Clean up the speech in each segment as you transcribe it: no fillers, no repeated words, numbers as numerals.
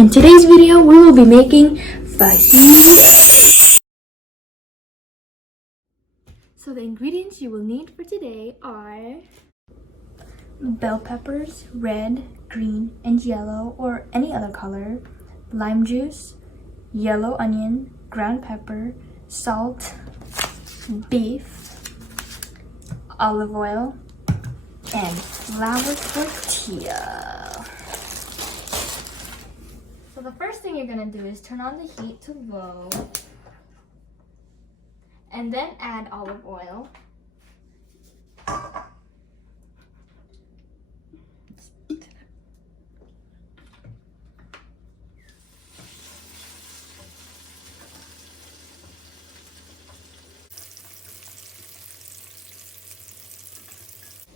In today's video, we will be making fajitas. So the ingredients you will need for today are bell peppers, red, green, and yellow, or any other color, lime juice, yellow onion, ground pepper, salt, beef, olive oil, and flour tortilla. So the first thing you're gonna do is turn on the heat to low, and then add olive oil.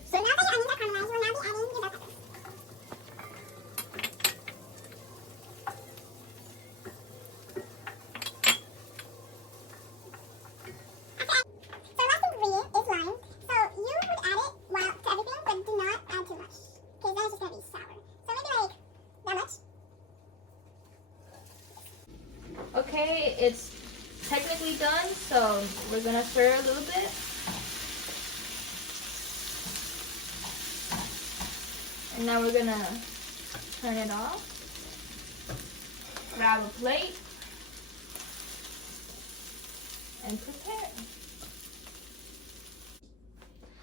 So now that your onions are caramelized, you will now be adding your bell peppers. So the last ingredient is lime. So you would add it to everything, but do not add too much, because then it's just going to be sour. So maybe like that much. Okay, it's technically done, so we're gonna stir a little bit. And now we're gonna turn it off. Grab a plate and prepare.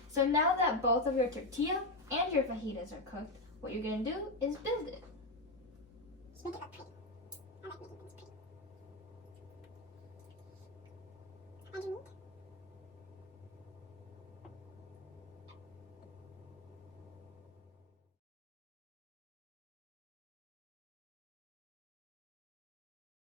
So now that both of your tortilla and your fajitas are cooked, what you're gonna do is build it.